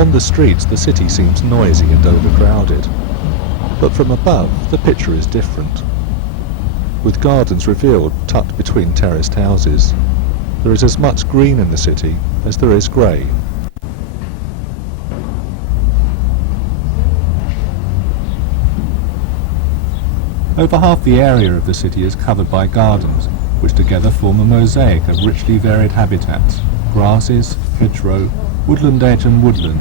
On the streets, the city seems noisy and overcrowded. But from above, the picture is different. With gardens revealed tucked between terraced houses, there is as much green in the city as there is grey. Over half the area of the city is covered by gardens, which together form a mosaic of richly varied habitats: grasses, hedgerow, woodland edge and woodland,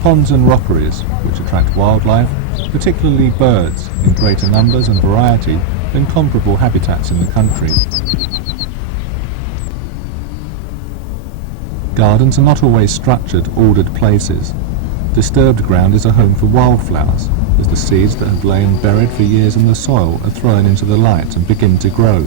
ponds and rockeries, which attract wildlife, particularly birds, in greater numbers and variety than comparable habitats in the country. Gardens are not always structured, ordered places. Disturbed ground is a home for wildflowers, as the seeds that have lain buried for years in the soil are thrown into the light and begin to grow.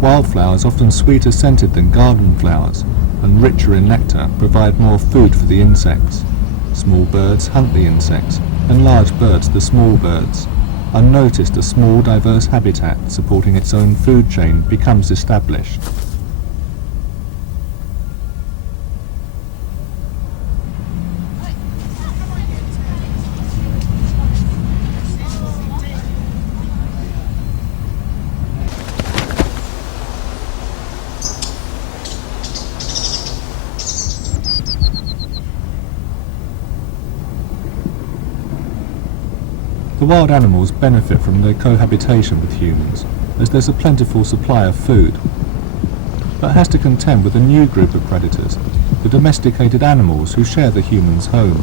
Wildflowers, often sweeter scented than garden flowers, and richer in nectar, provide more food for the insects. Small birds hunt the insects, and large birds the small birds. Unnoticed, a small, diverse habitat supporting its own food chain becomes established. The wild animals benefit from their cohabitation with humans, as there's a plentiful supply of food, but has to contend with a new group of predators, the domesticated animals who share the human's home.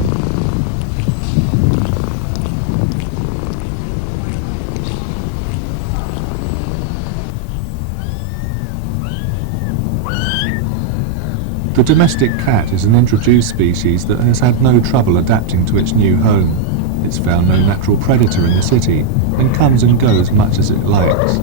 The domestic cat is an introduced species that has had no trouble adapting to its new home. It's found no natural predator in the city and comes and goes much as it likes.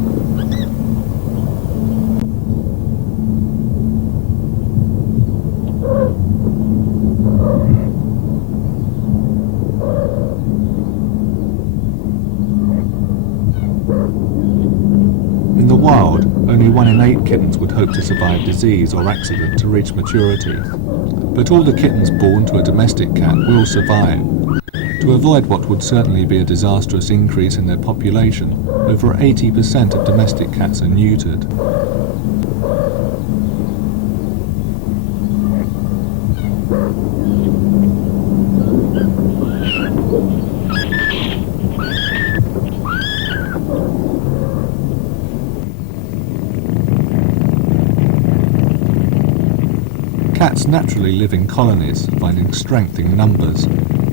In the wild, only 1 in 8 kittens would hope to survive disease or accident to reach maturity. But all the kittens born to a domestic cat will survive. To avoid what would certainly be a disastrous increase in their population, over 80% of domestic cats are neutered. Cats naturally live in colonies, finding strength in numbers.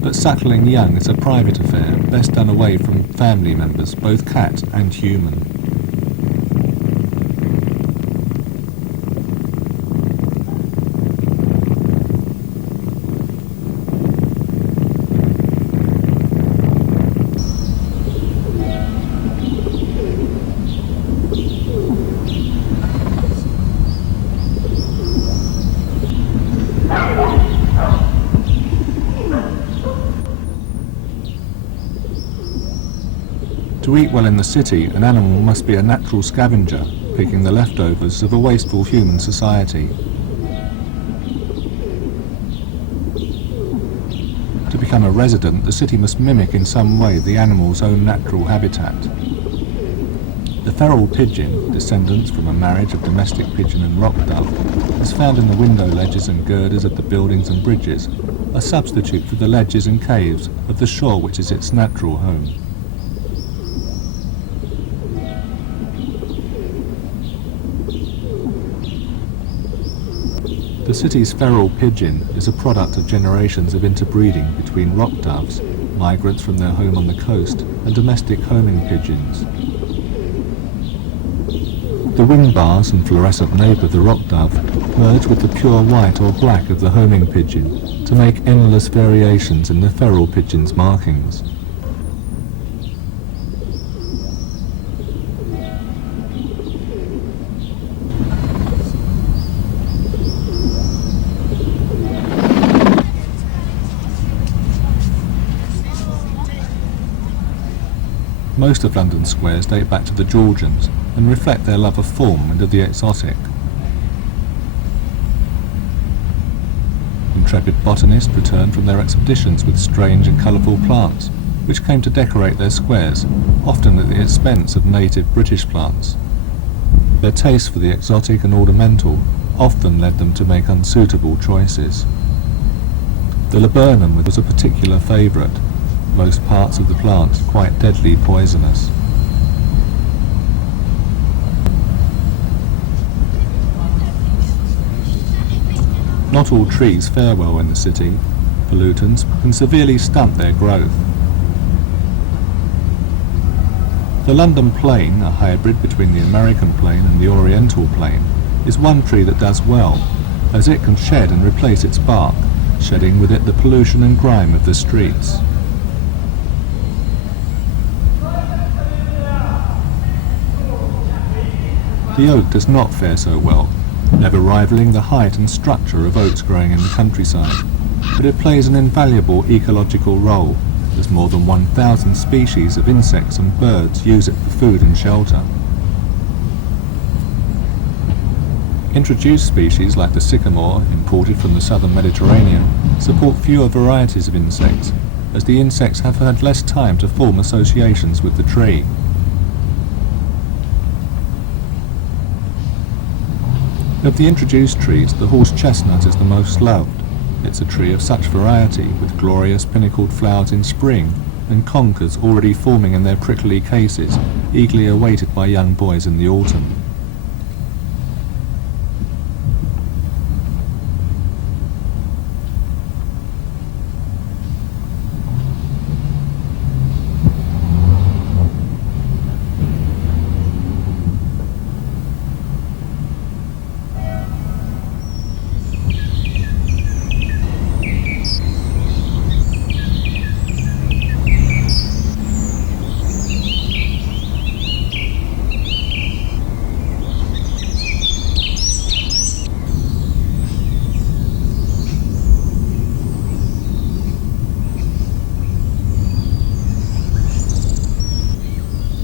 But suckling young is a private affair, best done away from family members, both cat and human. To eat well in the city, an animal must be a natural scavenger, picking the leftovers of a wasteful human society. To become a resident, the city must mimic in some way the animal's own natural habitat. The feral pigeon, descendants from a marriage of domestic pigeon and rock dove, is found in the window ledges and girders of the buildings and bridges, a substitute for the ledges and caves of the shore which is its natural home. The city's feral pigeon is a product of generations of interbreeding between rock doves, migrants from their home on the coast, and domestic homing pigeons. The wing bars and fluorescent nape of the rock dove merge with the pure white or black of the homing pigeon to make endless variations in the feral pigeon's markings. Most of London's squares date back to the Georgians and reflect their love of form and of the exotic. Intrepid botanists returned from their expeditions with strange and colourful plants, which came to decorate their squares, often at the expense of native British plants. Their taste for the exotic and ornamental often led them to make unsuitable choices. The laburnum was a particular favourite, most parts of the plant quite deadly poisonous. Not all trees fare well in the city. Pollutants can severely stunt their growth. The London plane, a hybrid between the American plane and the Oriental plane, is one tree that does well, as it can shed and replace its bark, shedding with it the pollution and grime of the streets. The oak does not fare so well, never rivaling the height and structure of oaks growing in the countryside, but it plays an invaluable ecological role, as more than 1,000 species of insects and birds use it for food and shelter. Introduced species like the sycamore, imported from the southern Mediterranean, support fewer varieties of insects, as the insects have had less time to form associations with the tree. Of the introduced trees, the horse chestnut is the most loved. It's a tree of such variety, with glorious pinnacled flowers in spring, and conkers already forming in their prickly cases, eagerly awaited by young boys in the autumn.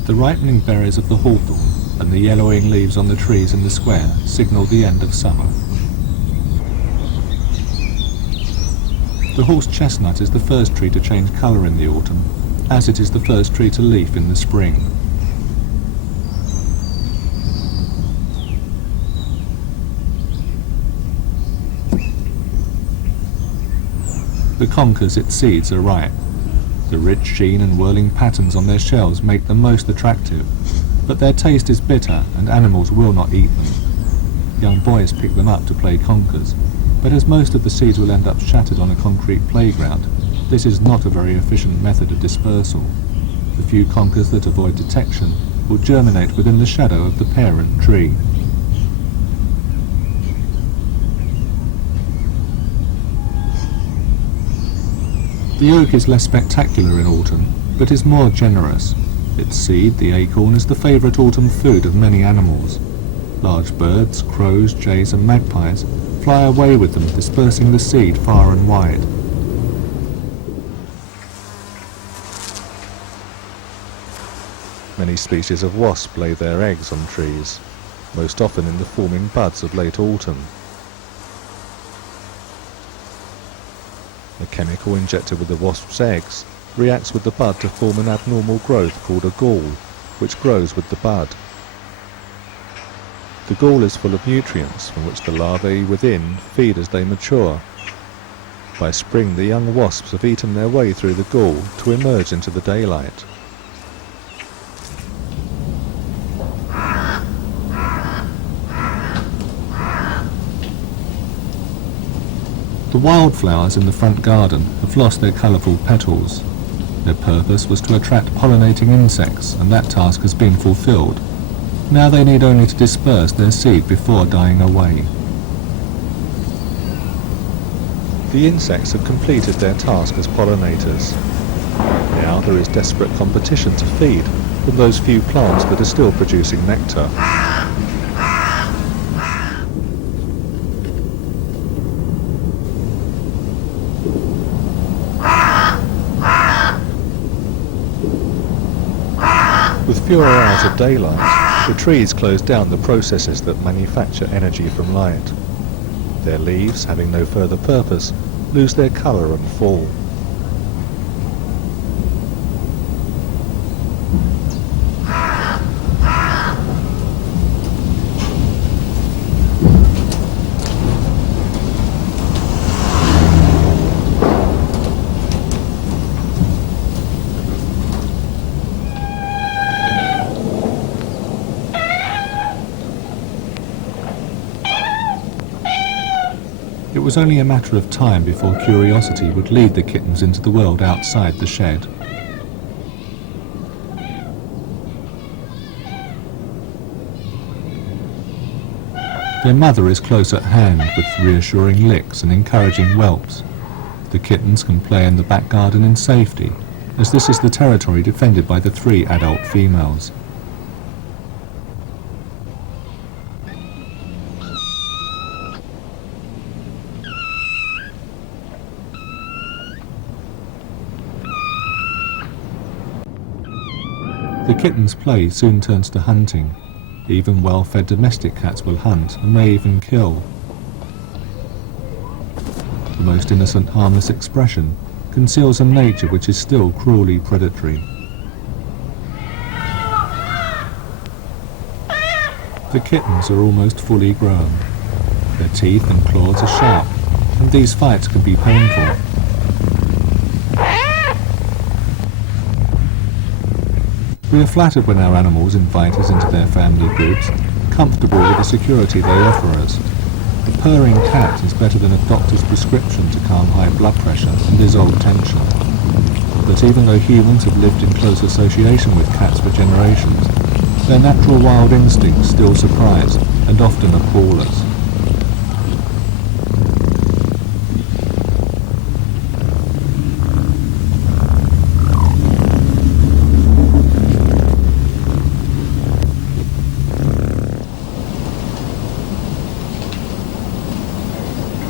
The ripening berries of the hawthorn and the yellowing leaves on the trees in the square signal the end of summer. The horse chestnut is the first tree to change colour in the autumn, as it is the first tree to leaf in the spring. The conkers its seeds are ripe. The rich sheen and whirling patterns on their shells make them most attractive, but their taste is bitter and animals will not eat them. Young boys pick them up to play conkers, but as most of the seeds will end up shattered on a concrete playground, this is not a very efficient method of dispersal. The few conkers that avoid detection will germinate within the shadow of the parent tree. The oak is less spectacular in autumn, but is more generous. Its seed, the acorn, is the favourite autumn food of many animals. Large birds, crows, jays and magpies fly away with them, dispersing the seed far and wide. Many species of wasp lay their eggs on trees, most often in the forming buds of late autumn. A chemical injected with the wasp's eggs reacts with the bud to form an abnormal growth called a gall, which grows with the bud. The gall is full of nutrients from which the larvae within feed as they mature. By spring, the young wasps have eaten their way through the gall to emerge into the daylight. The wildflowers in the front garden have lost their colourful petals. Their purpose was to attract pollinating insects, and that task has been fulfilled. Now they need only to disperse their seed before dying away. The insects have completed their task as pollinators. Now there is desperate competition to feed from those few plants that are still producing nectar. fewer hours of daylight, the trees close down the processes that manufacture energy from light. Their leaves, having no further purpose, lose their colour and fall. It was only a matter of time before curiosity would lead the kittens into the world outside the shed. Their mother is close at hand with reassuring licks and encouraging whelps. The kittens can play in the back garden in safety, as this is the territory defended by the 3 adult females. The kittens' play soon turns to hunting. Even well-fed domestic cats will hunt and may even kill. The most innocent, harmless expression conceals a nature which is still cruelly predatory. The kittens are almost fully grown. Their teeth and claws are sharp, and these fights can be painful. We are flattered when our animals invite us into their family groups, comfortable with the security they offer us. A purring cat is better than a doctor's prescription to calm high blood pressure and dissolve tension. But even though humans have lived in close association with cats for generations, their natural wild instincts still surprise and often appall us.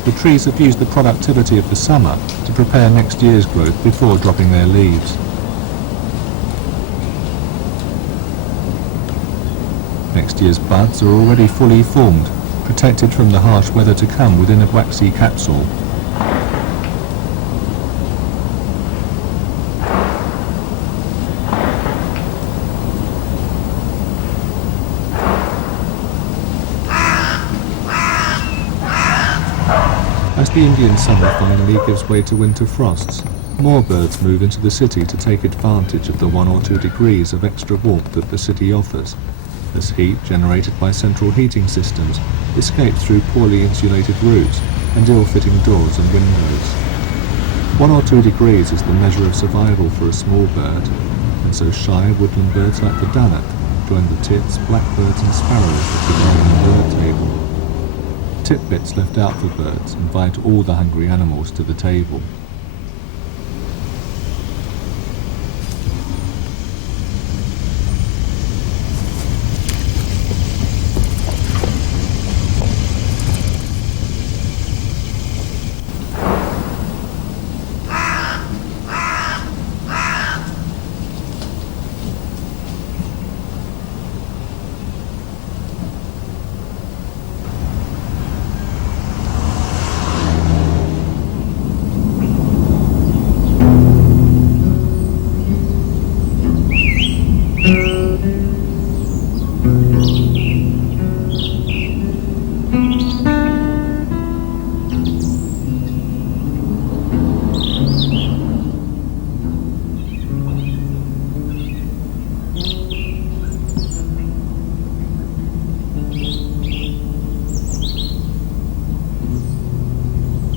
The trees have used the productivity of the summer to prepare next year's growth before dropping their leaves. Next year's buds are already fully formed, protected from the harsh weather to come within a waxy capsule. As the Indian summer finally gives way to winter frosts, more birds move into the city to take advantage of the 1 or 2 degrees of extra warmth that the city offers, as heat generated by central heating systems escapes through poorly insulated roofs and ill-fitting doors and windows. 1 or 2 degrees is the measure of survival for a small bird, and so shy woodland birds like the dunnock join the tits, blackbirds and sparrows that divide on the bird table. Titbits left out for birds invite all the hungry animals to the table.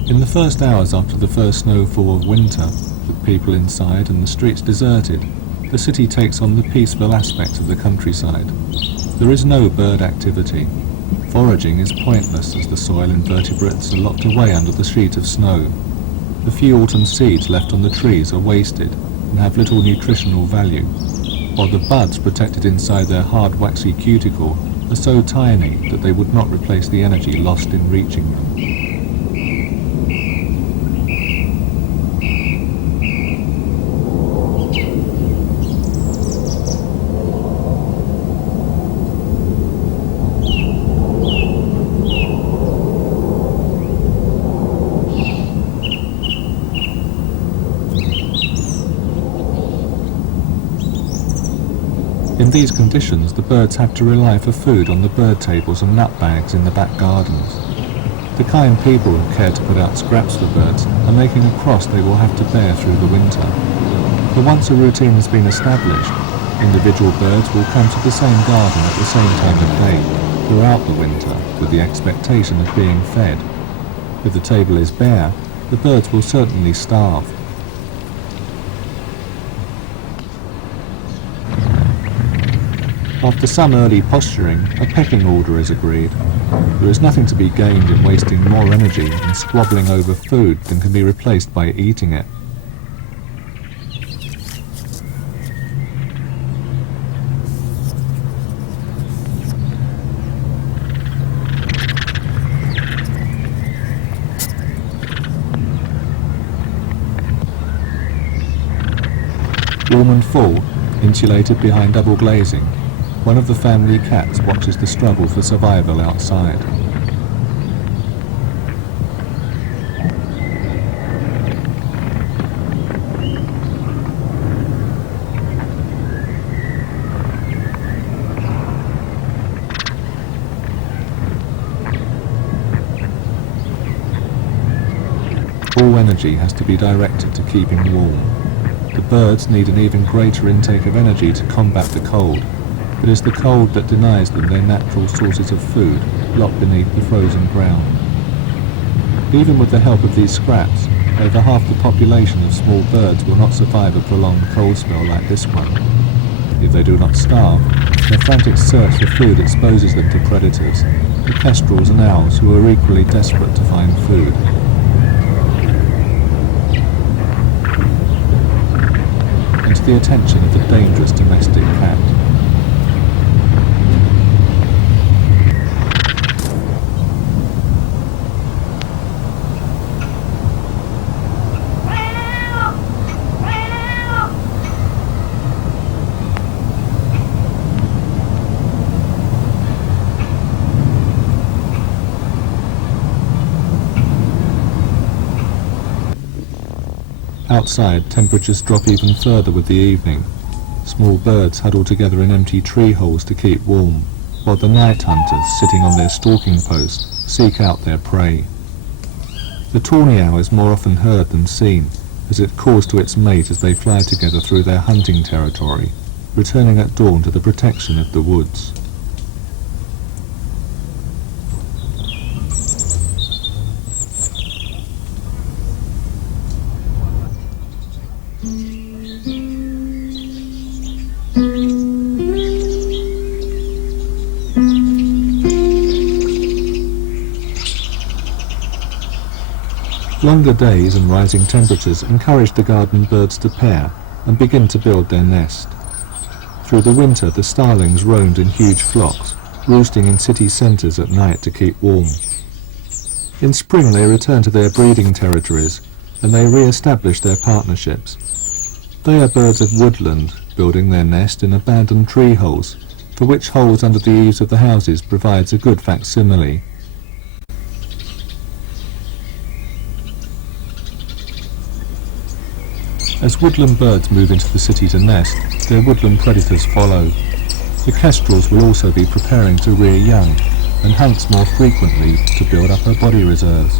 In the first hours after the first snowfall of winter, with people inside and the streets deserted, the city takes on the peaceful aspect of the countryside. There is no bird activity. Foraging is pointless as the soil invertebrates are locked away under the sheet of snow. The few autumn seeds left on the trees are wasted and have little nutritional value, while the buds protected inside their hard waxy cuticle are so tiny that they would not replace the energy lost in reaching them. these conditions, the birds have to rely for food on the bird tables and nut bags in the back gardens. The kind people who care to put out scraps for birds are making a cross they will have to bear through the winter. But once a routine has been established, individual birds will come to the same garden at the same time of day throughout the winter with the expectation of being fed. If the table is bare, the birds will certainly starve. After some early posturing, a pecking order is agreed. There is nothing to be gained in wasting more energy and squabbling over food than can be replaced by eating it. Warm and full, insulated behind double glazing, one of the family cats watches the struggle for survival outside. All energy has to be directed to keeping warm. The birds need an even greater intake of energy to combat the cold. It is the cold that denies them their natural sources of food, locked beneath the frozen ground. Even with the help of these scraps, over half the population of small birds will not survive a prolonged cold spell like this one. If they do not starve, their frantic search for food exposes them to predators, the kestrels and owls who are equally desperate to find food. And to the attention of the dangerous domestic cat. Outside, temperatures drop even further with the evening. Small birds huddle together in empty tree holes to keep warm, while the night hunters, sitting on their stalking post, seek out their prey. The tawny owl is more often heard than seen, as it calls to its mate as they fly together through their hunting territory, returning at dawn to the protection of the woods. Longer days and rising temperatures encourage the garden birds to pair and begin to build their nest. Through the winter, the starlings roamed in huge flocks, roosting in city centres at night to keep warm. In spring they return to their breeding territories and they re-establish their partnerships. They are birds of woodland, building their nest in abandoned tree holes, for which holes under the eaves of the houses provides a good facsimile. As woodland birds move into the city to nest, their woodland predators follow. The kestrels will also be preparing to rear young, and hunts more frequently to build up her body reserves.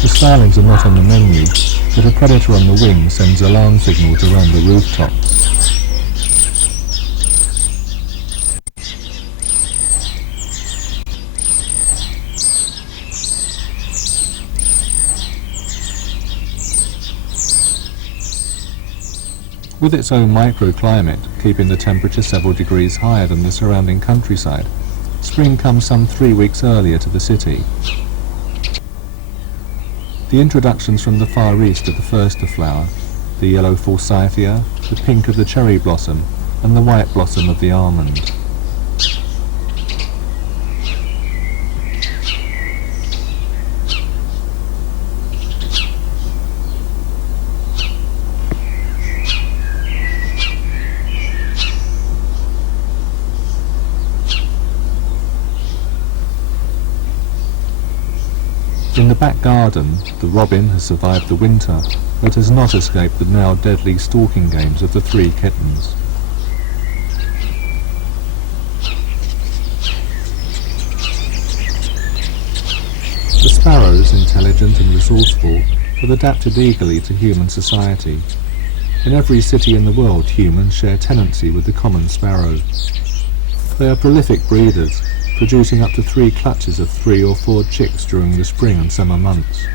The starlings are not on the menu, but a predator on the wing sends alarm signals around the rooftop. With its own microclimate, keeping the temperature several degrees higher than the surrounding countryside, spring comes some 3 weeks earlier to the city. The introductions from the Far East are the first to flower, the yellow forsythia, the pink of the cherry blossom, and the white blossom of the almond. In the back garden, the robin has survived the winter, but has not escaped the now deadly stalking games of the three kittens. The sparrows, intelligent and resourceful, have adapted eagerly to human society. In every city in the world, humans share tenancy with the common sparrow. They are prolific breeders, producing up to 3 clutches of 3 or 4 chicks during the spring and summer months.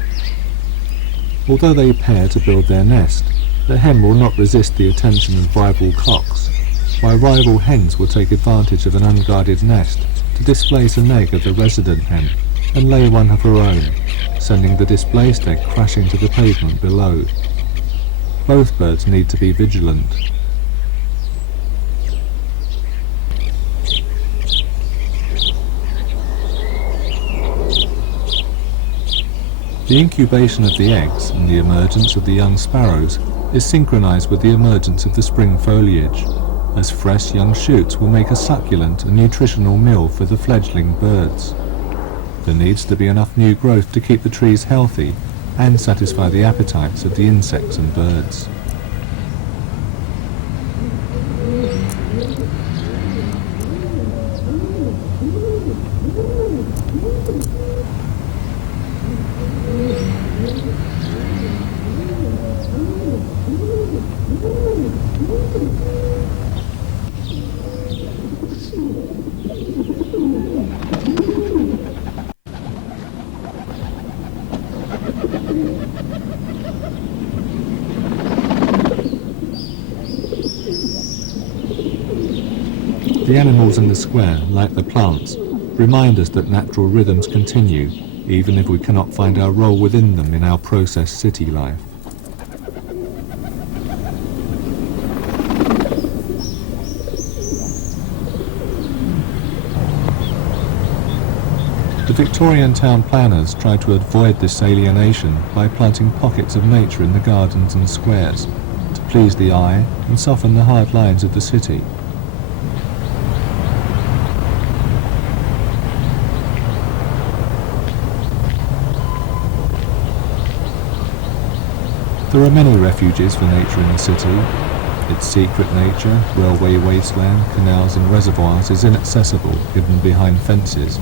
Although they pair to build their nest, the hen will not resist the attention of rival cocks, while rival hens will take advantage of an unguarded nest to displace an egg of the resident hen and lay one of her own, sending the displaced egg crashing to the pavement below. Both birds need to be vigilant. The incubation of the eggs and the emergence of the young sparrows is synchronized with the emergence of the spring foliage, as fresh young shoots will make a succulent and nutritional meal for the fledgling birds. There needs to be enough new growth to keep the trees healthy and satisfy the appetites of the insects and birds. The animals in the square, like the plants, remind us that natural rhythms continue, even if we cannot find our role within them in our processed city life. The Victorian town planners tried to avoid this alienation by planting pockets of nature in the gardens and squares, to please the eye and soften the hard lines of the city. There are many refuges for nature in the city. Its secret nature, railway wasteland, canals and reservoirs is inaccessible, hidden behind fences.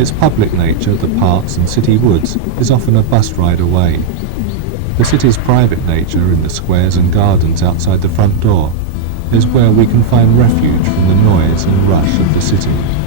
Its public nature, the parks and city woods, is often a bus ride away. The city's private nature, in the squares and gardens outside the front door, is where we can find refuge from the noise and rush of the city.